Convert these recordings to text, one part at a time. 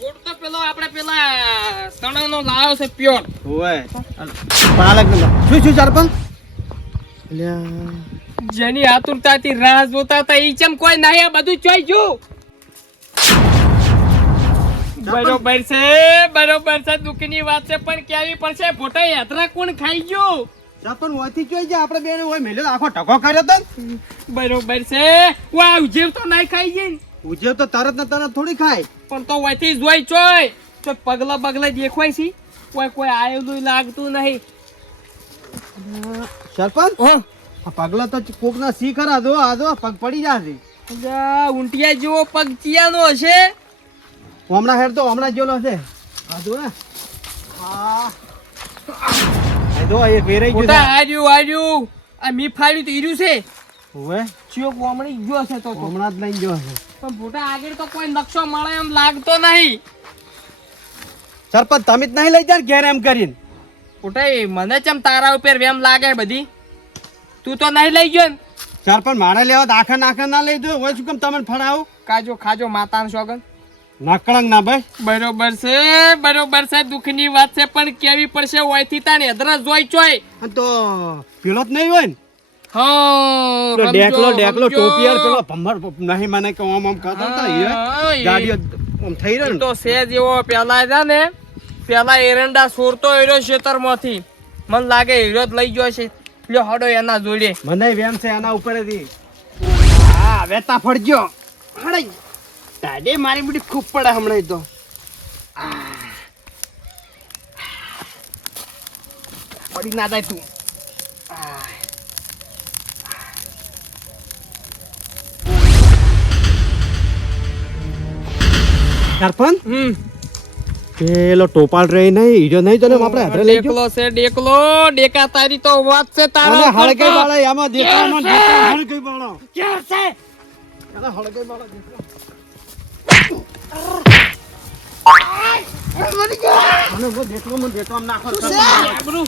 ગોળ તો પેલો આપણે પેલા સણાનો લાવ્યો છે પ્યોર. ઓય પાલક ન શું શું સરપંચ લ્યા જેની આતુરતાથી રાહ જોતા હતા ઈ ચમ કોઈ નહીં, આ બધું ચોઈ ગયું. બરોબર છે દુઃખની વાત છે પણ કેવી પડશે. ફોટા યાત્રા કોણ ખાઈ ગયું? સરપંચ ઓથી જોઈ જાય આપણે બેને ઓય મેલ્યો આખો ટકો કર્યો તો બરોબર છે. વાવ જીવ તો નહીં ખાઈ ગઈ ને. ઉજ્યો તો તરત ને તરત થોડી ખાય પણ તો ઓયથી જોઈ ચોય તો પગલા બગલા દેખાય છે. કોઈ આયેલું લાગતું નહીં. સરપંચ હા આ પગલા તો કોક ના સી ખરા જો આ જો પગ પડી જાશે. ઊંટિયા જેવો પગ ચિયાનો હશે. હમણાં હેડ તો હમણાં જેલો છે આ જો ને આ જો એ વેરાઈ ગયો મોટા આર્યું આ મી ફાડ્યું તો ઈર્યું છે. ઓય ચિયો ગોમડી ગયો છે તો હમણાં જ લઈને ગયો છે. પણ મોટા આગળ તો કોઈ નકશો મળે એમ લાગતો નહીં. સરપંચ તમે જ નહીં લઈ જાય ઘેર એમ કરીને. મોટા મને ચમ તારા ઉપર વેમ લાગે બધી. તું તો નહીં લઈ ગયો ને. સરપંચ મારે લેવા દાખા નાખા ના લઈ દો હોય શું કેમ તમને ફળાવો કાજો ખાજો માતાનો સોગન. નાકળંગ ના ભાઈ બરોબર છે દુઃખની વાત છે પણ કેવી પડશે ઓયથી તાને અદરા જોઈ ચોય. તો પેલો જ નહીં હોય ને હા પેલો ડેકલો ટોપિયાર પેલો ભમર નહીં મને કે આમ આમ કરતો હતા હીરા ગાડીઓ આમ થઈ રહ્યો ને તો સે જેવો પેલા છે ને પેલા એરંડા સોરતો એરો ખેતરમાંથી મન લાગે હીરો જ લઈ ગયો છે. લ્યો હડો એના જોડે. મને વેમ છે એના ઉપર થી હા વેતા ફડજો હડે તાડે મારી બધી ખૂબ પડે હમણાં તો પડી ના જાય તું. સરપંચ પેલો ટોપાલ રહી નહીં હીરો નહીં તો આપણે હાથરે લઈ ગયો ડેકલો છે ડેકલો. ડેકા તારી તો વાત છે તારો. અને હળગે વાળા એમાં દેખામાં હળગે વાળા ક્યાં છે? અરે હળગે વાળા દેખો મને વો દેખલો મને દેખો આમ નાખો આબરૂ.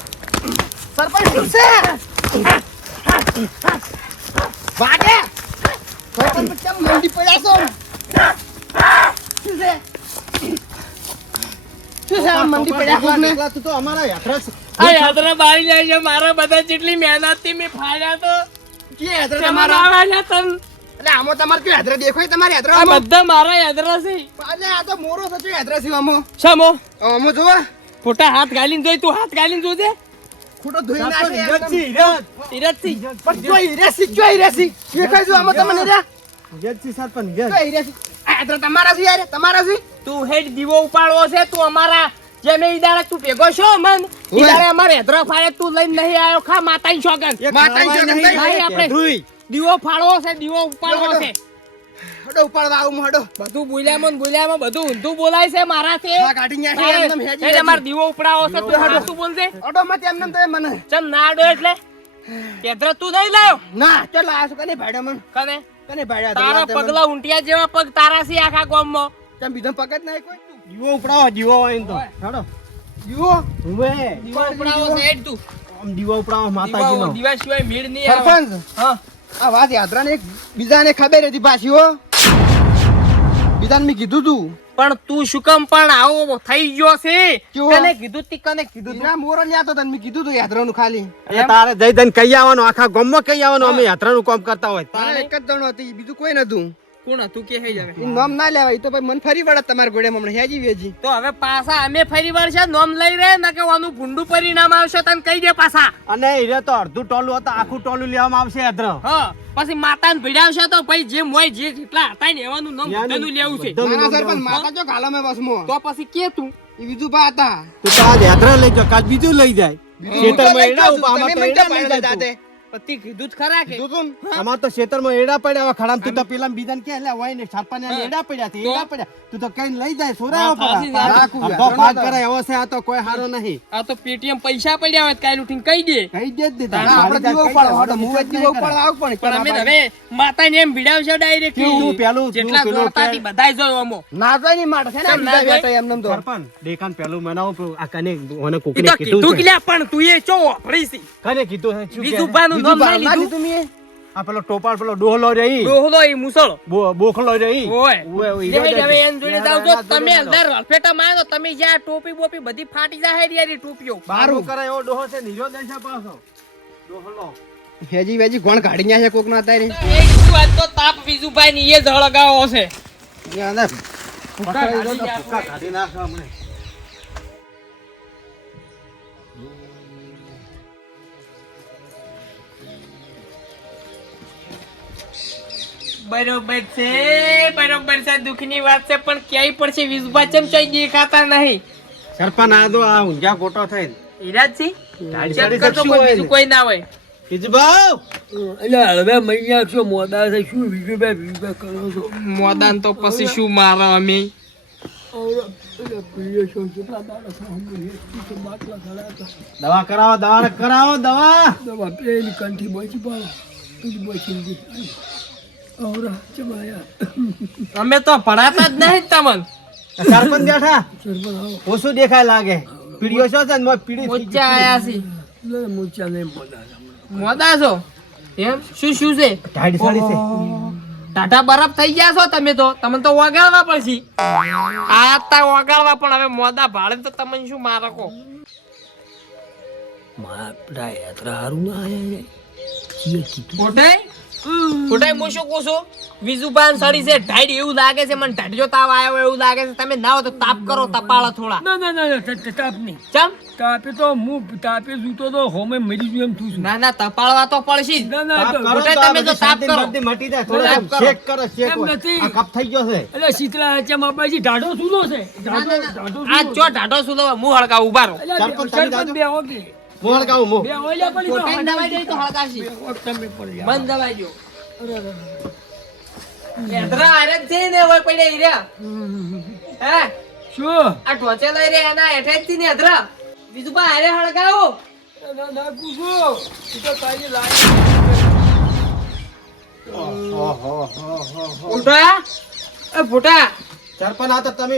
સરપંચ શું છે વાગે સરપંચ કેમ મંડી પડ્યા છો શું છે શું છે મંડી પડ્યા છો ને તું તો અમારા યાત્રા આ યાત્રા બારી જાય છે. મારા બધા જેટલી મહેનતથી મેં ફાડ્યા તો કે યાત્રા તમારા તમારા આવ્યા છે તન. એટલે આમો તમાર કે યાત્રા દેખાય તમારી યાત્રા આ બધા મારા યાત્રા છે. એટલે આ તો મોરો સચો યાત્રા છે આમો શામો આમો જોવા ફોટા હાથ ગાલીને જોઈ તું હાથ ગાલીને જોજે. ખોટો ધોઈ નાખે ઈરજથી. પણ જો ઈરેસી દેખાય જો આમો તમને રે ગેજી સરપંચ ગેજ જો ઈરેસી આ યાત્રા તમારા છે યાર તમારા છે તું હેડ દીવો ઉપાડવો છે. તું અમારા જેમે ઈદારે તું ભેગો છો મન ઈદારે અમારે હેદરો ફાડે તું લઈને નહીં આવ્યો. ખા માતાની સોગન માતાની સોગન નહીં આપણે દીવો ફાડવો છે. દીવો ઉપાડવો છે. હડો ઉપાડવા આવું હડો બધું બોલ્યામાં બધું ઊંધું બોલાય છે મારાથી. આ કાઢી ન્યા એમ હેજી એટલે અમાર દીવો ઉપડાવો છે. તું હાડો શું બોલજે? હડો મત એમ નમ તો મને ચમ નાડો એટલે હેદરો તું નહીં લાયો ના ચાલ આ શું કને ભાડ્યા મન કને કને ભાડ્યા તારા પગલા ઊંટિયા જેવા પગ તારા છે આખા ગામમાં. તેમ બીજો પકડ નાય કોઈ દીવો ઉપડાવો દીવો હોય તો હડો દીવો ઉમે દીવો ઉપડાવો છે હેડ તું. આમ દીવો ઉપડાવો માતાજીનો દીવા સિવાય મેળ નહીં આવે. સરપંચ હા આ વાત યાત્રાને એક બીજાને ખબર હતી પાછી હો બીજાને મેં કીધું તું પણ તું શું કામ પણ આવો થઈ ગયો છે? કેવો? કને કીધું તી કને કીધું તું? ના મોરો લ્યાતો તને મેં કીધું તું યાત્રાનું ખાલી તારે જઈ જઈને કહી આવવાનું આખા ગામમાં કહી આવવાનું અમે યાત્રાનું કામ કરતા હોય તારે એક જ જણો હતી બીજું કોઈ નતું. કોણ હતું કે હે જાવે? ઈ નામ ના લેવાય તો ભાઈ મન ફરી વળત તમારા ઘોડે હમણાં હેજી વેજી તો હવે પાછા અમે ફરી વાર છે નોમ લઈ રે ન કે વાનું ભૂંડું પરિણામ આવશે તને કહી દે પાછા. અને હીરે તો અડધું ટોલું હતું આખું ટોલું લેવામાં આવશે યાત્રા હા પછી માતાને ભીડાવશે તો ભાઈ જે મોય જે જેટલા હતા ને એવાનું નામ બધાનું લેવું છે. મારા સરપંચ માતા જો ગાલા મે બસમો તો પછી કે તું ઈ બીજું બા હતા તું તો આ યાત્રા લઈ જા કાલ બીજું લઈ જાય ખેતરમાં એડા ઉભા આમાં તો એડા લઈ જાય પતિ કીધું જ ખરા કે અમાર તો ખેતરમાં એડા પડ્યા હવે ખડામ તું તો પેલા બીજાને કે એટલે હોય ને છાપાને એડા પડ્યા છે એડા પડ્યા તું તો કઈ લઈ જાય સોરાવો પડે તો ભાગ કરે એવો છે આ તો કોઈ હારો નહીં. આ તો પેટીએમ પૈસા પડ્યા હોય કાઈ ઉઠીને કહી દે. કહી દે જ દીધા આપણે દીવો ઉપાડો હડો મુવે દીવો ઉપાડવા આવ પણ અમે હવે માતાને એમ ભીડાવશે ડાયરેક્ટ તું પેલું જેટલા દોડતાથી બધાય જોયો અમો ના જાય ની માટે છે ને બીજા બેટા એમ નમ તો સરપંચ દેખાન પેલું મનાવો આ કને ઓને કોકને કીધું તું કે પણ તું એ ચો વાપરી છે કને કીધું શું કે બીજું બાનું નામ લઈ લીધું. આ પેલો ટોપાળ પેલો ડોહલો રહી ડોહલો ઈ મુસળ બોખલો રહી ઓય ઓય હવે એન જોડે જાવ જો તમે અંદર ફેટા મારો તમે જ્યાં ટોપી બોપી બધી ફાટી જાય યારી ટોપીઓ બારું કરે એવો ડોહો છે નીરો દેશા પાછો ડોહલો હેજી વેજી કોણ કાઢી ગયા છે કોક ના તારે એક વાત તો તાપ વિજુભાઈ ની એ જળગાવો છે ફૂકા કાઢી નાખો હમણે બરોબર છે દુઃખની વાત છે પણ ક્યાંય પડશે વિજુભાઈ ચમ ચોઈ દેખાતા નહીં સરપંચ આ દો આ ઊંઝા ગોટો થઈને ઈરાજસિંહ ગાડી ચેક સાડી કરજો શું કોઈ હોય બીજું કોઈ ના હોય કિજબાવ એટલે હવે મૈયા છો મોદા છે શું વિજય કરો છો મોદાન તો પછી શું મારો અમે દવા કરાવો દવા દવા પેલી કંઠી બોચી પાડો પેલી બોચી અમે તો ભણાતા જ નહીં તમને સરપંચ બેઠા ઓછું દેખાય લાગે પીડીઓ છો છે ને પીડી મોચા આયા છે મોચા નહીં મોદા મોદા છો એમ શું છે ઢાઢી સાડી છે ટાટા બરફ થઈ ગયા છો તમે તો તમને તો વગાડવા પડશે આ તા વગાડવા પણ હવે મોદા ભાડે તો તમને શું મારકો મારા યાત્રા હારું ના આયા કોટાઈ હું શું કહું છું વિજુબાન સડી છે ઢાઈડ એવું લાગે છે મને ઢાઢજો તાવ આવ્યો એવું લાગે છે તમે ના હો તો તાપ કરો તપાળો થોડા ના તાપ નહીં ચમ તાપે તો હું તાપે જૂતો તો હોમે મરી ગયું એમ તું છું ના તપાળવા તો પડશે જ. કોટાઈ તમે તો તાપ કરો મટી જાય થોડો ચેક કરો ચેક એમ નથી. આ કપ થઈ ગયો છે એટલે શીતળા આચા બાબાજી ઢાઢો સુલો છે આ ચો ઢાઢો સુલો હું હળકા ઉભા રહો સરપંચ બે હોગે મોહન કાઉ મો બે ઓલ્યા પડી તો કોટાઈ દવાઈ દે તો હળકાશી તમે પડી બંધ દવાઈ દો એધરા આરે જ છે ને હોય પડે ઈર્યા હે શું આ ઢોચે લઈ રે એના હેઠે જ થી ને એધરા બીજું પા આરે હળગાવો ના કુસો તો તારી લાઈ ઉઠા એ ફોટા સરપંચ આ તો તમે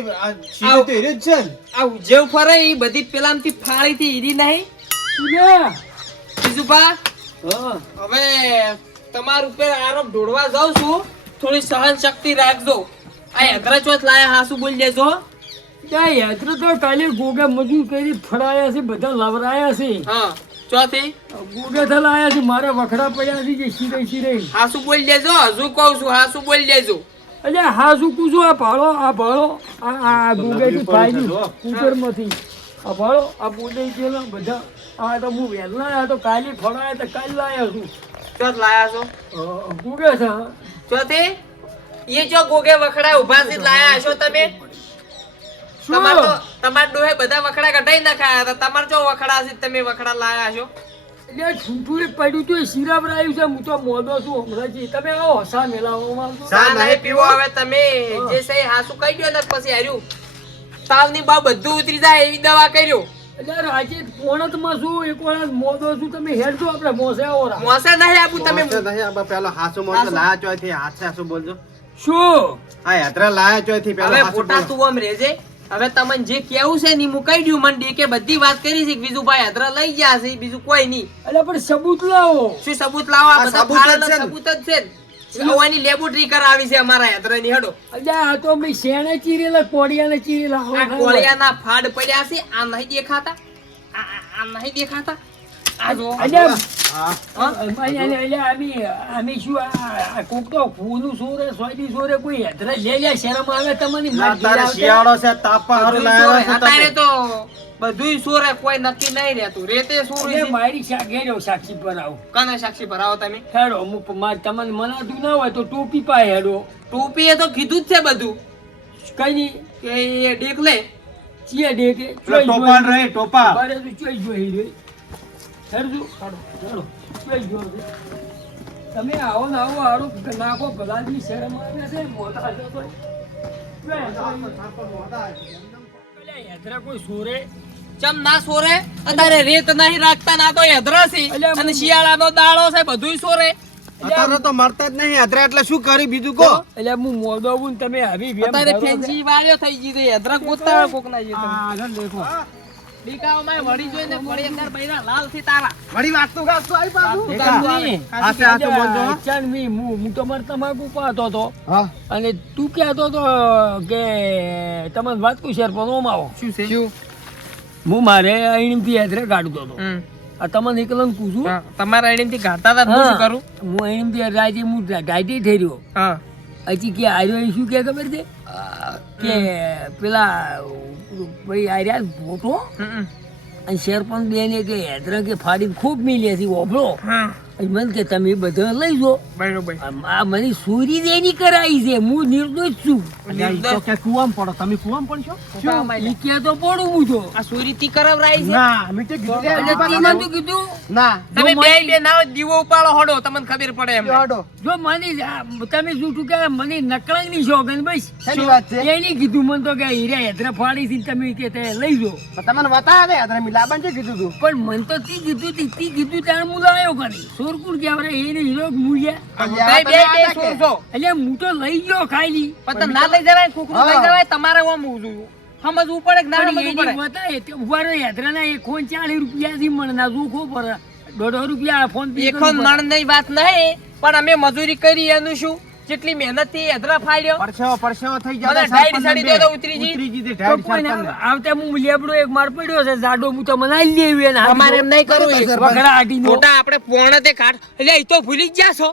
સીધું તો હીરી જ છે ને આ ઉજેવ ફરે ઈ બધી પેલામથી ફાળી થી ઈરી નહીં બીજું પા હા હવે તમાર ઉપર આરોપ ઢોળવા જાઉં છું થોડી સહન શક્તિ રાખજો આ એધરા ચોથ લાયા હાસુ બોલ દેજો ત્યાં યાત્રા તો કાલે ગોગા મજૂર કરી ફળાયા છે બધા લવરાયા છે હા ચોથી ગોગા થલાયા છે મારે વખડા પડ્યા છે જે શીરે હાસુ બોલ દેજો હજુ કહું છું હાસુ બોલ દેજો અલ્યા હા શું કુછું આ ભાળો આ ગોગાથી ફાયદું કુકરમાંથી આ ભાળો આ બોલે ગયેલા બધા આ તો હું વહેલા આવ્યા તો કાલે ફળાયા તો કાલે લાયા છું ચોથ લાયા છો ગોગા છે ચોથી એ જો ગોગે વખડા ઉભા થી લાયા હશો તમે તમાર તો તમાર ડોહે બધા વખડા કઢાઈ નાખાયા હતા તમાર જો વખડા છે તમે વખડા લાયા હશો એટલે છૂટું પડ્યું તો શીરાબ રાયું છે હું તો મોદો છું હમણાંથી તમે આવો હસા મેલાવવામાં ચા નહીં પીવો હવે તમે જે સહી હાસુ કહી દો ને પછી હાર્યું તાવની બા બધું ઉતરી જાય એવી દવા કર્યો એટલે આજે પોણતમાં છું એક વાર મોદો છું તમે હેડજો આપણે મોસે આવો મોસે નહીં આપું તમે નહીં આ પેલો હાસો મોજો લાયા ચોથી હાથ હાસો બોલજો શું આ યાત્રા લાયા ચોથી પેલો હવે હાસો ફોટા બોલ. તું આમ રહેજે હવે તમને જે કેવું છે ની મુકાઈ દઉં મને કે બધી વાત કરી છે કે બીજું ભાઈ હદરા લઈ ગયા છે બીજું કોઈ નહીં એટલે પણ સબૂત લાવો શું સબૂત લાવો આ આ બધા સબૂત જ ફાળેલા છે ને. સબૂત જ છે ને. આવવાની લેબોરેટરી કરાવી છે અમારા યાત્રાની હડો અલ્યા આ તો અમે શેણે ચીરેલા કોડિયાને ચીરેલા આ કોળિયાના ફાડ પડ્યા છે આ નહીં દેખાતા આ નહીં દેખાતા આ જો અલ્યા હા અમે શું આ કોક તો ફૂલું સોરે સોયડી સોરે કોઈ હેદરા લે લે શરમ આવે તમને આ તારે શિયાળો છે તાપા હારું લાયા છે અત્યારે તમે તો બધુંય સોરે કોઈ નક્કી નહીં રહેતું રેતે સોરું છે. મારી સાગેડો સાક્ષી પર આવું કને સાક્ષી ભરાવો તમે હેડો અમુક માર તમને મનાતું ના હોય તો ટોપી પાય હેડો ટોપી એ તો કીધું જ છે બધું કઈ નહીં કે એ દેખલે ચીએ ડેકે પેલો ટોપાલ રહે ટોપા બારે તો ચોઈ જોઈ રે હેડજો હેડો ચોઈ જો તમે આવો ને આવો હારું નાખો ભલાની શરમ આવે છે મોટા છો તો હેદરા કોઈ સોરે ચમ ના સોરે અત્યારે રેત નહીં રાખતા ના તો હેદરાસી અલ્યા અને શિયાળાનો દાડો છે બધુંય સોરે અત્યારે તો મરતા જ નહીં યાત્રા એટલે શું કરી બીજું કો એટલે હું મોદો આવું ને તમે આવી વેમ અત્યારે ભરો છો. ફેન્સી વાળ્યો થઈ ગઈ છે હેદરા ગોતા કોક ના જે તમે. આગળ દેખો દીકાઓમાં વળી જોઈને વળી અંદર બૈરા લાલ થી તારા વળી વાગતું ગાગતું આવી પાછું. નહીં. હાથે હાથે બોલજો, હો. ચાલ મી હું તમારે તમાકુ પાતો હતો હા. અને તું કહેતો તો કે તમને વાત કહું શેર પણ ઓમ આવો શું છે હું મારે અહીંથી યાત્રા કાઢતો હતો હમ. આ તમને એકલન પૂછું હા, તમારા આઈડી થી ગાતા હતા હું શું કરું હું અહીંથી રાજે હું ગાડી થઈ રહ્યો હા હજી કે આર્યો શું કે ખબર છે કે પેલા ભાઈ આર્યા ફોટો હમ. અને શેર પણ બેને કે યાત્રા કે ફાડી ખૂબ મિલી હતી ઓભળો હા મને કે તમે બધા લઈ જો બરોબર આ મને ચોરી દેની કરાઈ છે હું નિર્દોષ છું અલ્યા, ઈ તો કે કૂવામાં પડો. તમે કૂવામાં પડશો? ઈ કે તો પડું હું તો આ સુરી તી કરાવરાઈ છે ના, અમે તો કીધું લે, એટલે અમે તીને તો કીધું ના. તમે બે ના હોય, દીવો ઉપાડો હડો તમને ખબર પડે એમ હેડો. જો મને તમે શું કે મને નકળંગ ની શોખન બસ શેની વાત છે? એની કીધું મને તો કે હીરા હેદરા ફાડી થી તમે કે તે લઈ જો તો તમને બતાવે ને, તમે લાબાન છે કીધું તું. પણ મને તો તી કીધું ત્યારે હું લાયો કરી સોરકુર કેવરે એને હીરો મૂલ્યા બે બે બે સોરસો એટલે હું તો લઈ ગયો ખાલી પણ તમે ના લઈ જવાય કુકરું લઈ જવાય તમારે ઓમ સમજવું પડે કે ના સમજવું પડે બતાવે તે ઉભા રહે યાત્રાના 140 રૂપિયા થી મને ના જોખો પર 1.5 રૂપિયા ફોન પે એકો મણની વાત નહીં પણ અમે મજૂરી કરી એનું શું જેટલી મહેનત થી એધરા ફાડ્યો પરસેવો થઈ મને જાય. ઢાઈ સાડી દો તો ઉતરી જી. જી તો કોઈ ના આવતા હું લેબડો એક માર પડ્યો છે જાડો હું તો મનાઈ લેવી એને અમારે એમ નહીં કરવું એ. વગડા આટીનો મોટા આપણે પોણે તે કાઢ એટલે એ તો ભૂલી જ જાશો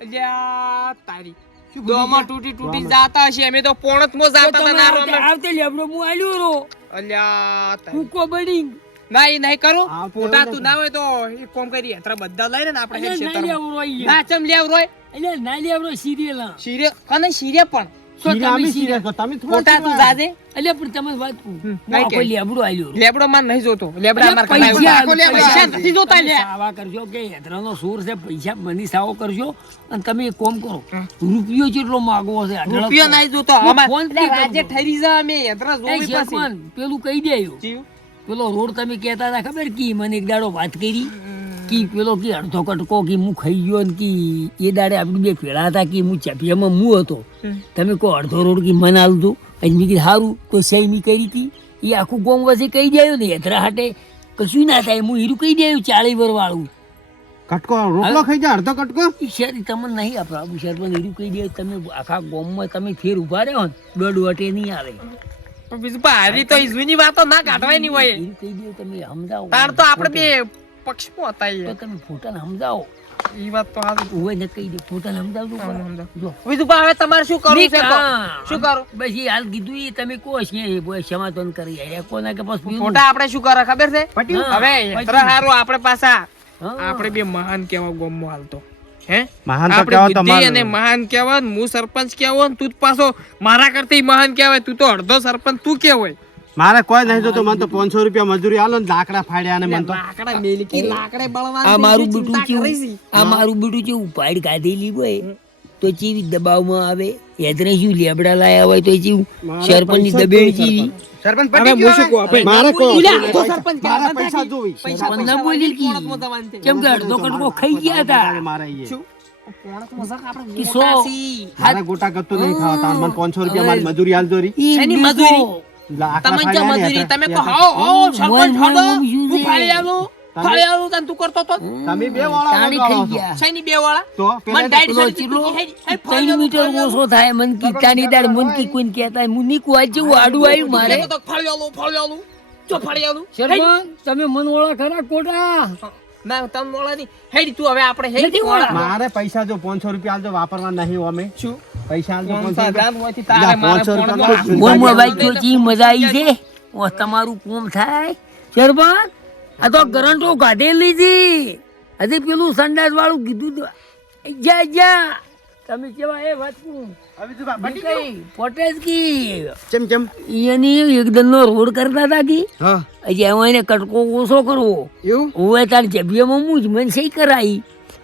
અલ્યા તારી દોમાં તૂટી જાતા હશે અમે તો પોણત મો જાતા હતા ના રમે. આવતે લેબડો હું આલ્યો રો અલ્યા તારી કુકો બડી ના એ નહીં કરું આ તો મોટા એવું તું ના હોય તો એક કામ કરી યાત્રા બધા લઈને ને આપણે એટલે હેડ ના ક્ષેત્રમાં. લેવરો ઈ ના ચમ લેવ રોય એટલે ના લેવરો સિરિયલ શીરે કને શીરે પણ મોટા તું જાજે એટલે પણ તમે વાત કહું હમ, હું આખો કઈ. લેબડો આલ્યો રો લેબડો માં નહીં જોતો લેબડા એટલે અમાર કમાય પૈસા આખો લેબડો. પૈસા નથી જોતા લે સાવા કરજો કે યાત્રાનો સૂર છે પૈસા મને સાવો કરજો અને તમે એક કામ કરો હા. રૂપિયો જેટલો માગવો છે અઢળક રૂપિયો નહીં જોતો હું અમાર ફોન પે એટલે રાજે કરું. ઠરી જા અમે યાત્રા એ જોવી પછી શેરપાન, પેલું કહી દેજો જીવ. પેલો રોડ તમે કહેતા હતા ખબર કે મને એક દાડો વાત કરી કે પેલો કે અડધો કટકો કે હું ખાઈ ગયો ને કે એ દાડે આપણે બે ભેળા હતા કે હું ચાપિયામાં હું હતો તમે કહો અડધો રોડ કે મને હાલતું અને મેં કીધું સારું તો સહી મેં કરી હતી એ આખું ગોમ વચ્ચે કહી દેવું ને યાત્રા હાટે કશું ના થાય હું હીરું કહી દેવું 40 વર વાળું કટકો રોટલો ખાઈ જાય અડધો કટકો. ઈ શેર તમને નહીં આપે આબુ શેર પણ હીરું કહી દે તમે આખા ગોમમાં તમે ફેર ઉભા રહ્યો ને દોઢ વટે નહીં આવે પણ બીજું ભારી તો ઈ જૂની વાતો ના કાઢવાની હોય હીરું કહી દે તમે સમજાવો તાર તો આપણે બે પક્ષમાં હતા તો ઈ. તમે ફોટાને સમજાવો ઈ વાત તો હારી. હોય ને કહી દે ફોટાને સમજાવજો હા, ખરા. સમજાવ. જો બીજું પણ હવે તમારે શું કરવું છે તો? હા. શું કરું બસ એ હાલ કીધું એ તમે કહો છે એ બોય સમાધાન કરી આયા કોના કે પછી મોટા આપણે શું કરે ખબર છે પટ્યું? હવે હા, યાત્રા હારું આપણે પાછા હા. આપણે બે મહાન કેવા ગોમમાં હાલતો હે મહાન તો આપણે કહેવા બુદ્ધિ તમારે. અને મહાન કહેવાય ને હું સરપંચ કહેવો ને તું જ પાછો મારા કરતી મહાન કહેવાય તું તો અડધો સરપંચ તું કહેવાય મારે કોઈ નહીં જોતું. મને તો 500 રૂપિયા મજૂરી આલો ને લાકડા ફાડ્યા અને મને તો લાકડા મેલકી લાકડે બળવાની આ મારું ચિંતા બેટું કરી કેવું છે. આ મારું બેટું કેવું પાડ કાઢેલી હોય તો ચીવી દબાવમાં આવે યાત્રે શું લેબડા લાયા હોય તો ચીવું સરપંચની દબેડ ચીવી સરપંચ હવે પટી હું શું કહું? ગયો. આપણે મારે કોઈ ઉલ્યા, તો સરપંચ કહેવાય. મારે પૈસા જોવી. સરપંચ ના બોલી કી કેમ કે અડધો કટકો ખાઈ ગયા હતા મારે ઈ. શું? પોણક મજાક આપણે કિસ્સો. ગોટા છીએ. મારે ગોટા ગત્તું નહીં ખાવા. મને 500 રૂપિયા મારી મજૂરી આલજો રી. ઈ શેની બીજો. મજૂરી? લાકડા તમે જો ફાડ્યા ને મજૂરી તમે યાત્રા- કહો હો સરપંચ વન હડો વન યુઝ તું એ. ફાળી આલું ફાળી આલું તને તું કરતો તો તમે બે વાળા તાણી વગાડો ખાઈ છો. ગયા શેની બે વાળા તો પેલા મને ડાયટ પેલો સડી ચીલો તું હેડ, હેડ, ફાળી 3 આલું, મીટર ફાળી આલું. ઓછો થાય મન કી તાની દાડ મન કી કોઈને કહેતા હું નીકું આજ જેવું આડું આવ્યું મારે તો ફાળી આલું, ફાળી આલું. જો ફાળી આલું. સરપંચ તમે મન વાળા ખરા કોટા ના તમે મોળા નહીં હેડ તું હવે આપણે હેડ નથી મોળા. મારે પૈસા જો 500 રૂપિયા આલજો વાપરવા નહીં અમે શું પૈસા આલજો 500 કોણસા રૂપિયા. દાન હોયથી તારે મારે 500 પોણક રૂપિયા માં બોલ બોલ ભાઈ તો જી મજા આવી છે ઓ તમારું કોમ થાય સરપંચ આ તો કરંટો કાઢેલી છે હજી પેલું સંડાસ વાળું કીધું તો જા જા તમે કેવા એ વાત કહું હવે જો બટી ગયું. કઈ પોટેજ કી ચમ ચમ એની એકદમ નો રોડ કરતા હતા કી હા હજી એમાં એને કટકો ઓછો કરવો એવું હવે તાર જબિયામાં હું જ મને સહી કરાવી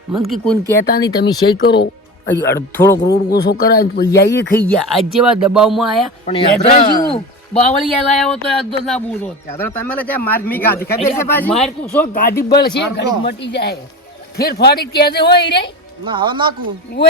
મને કે કોઈને કહેતા નહીં તમે સહી કરો હજી થોડોક રોડ ઓછો કરાય ને પૈસા એ ખાઈ ગયા આજ જેવા દબાવમાં પણ આયા યાત્રા- શું બાવળિયા લાયા તો આજ તો ના બોલો યાદવ તમે લે જ્યાં માર મી ગાધી ખબર છે પાછી માર તો શું ગાડી બળ છે ઘડી મટી જાય ફેર ફાડી ત્યાં હોય રે ના હવે નાખું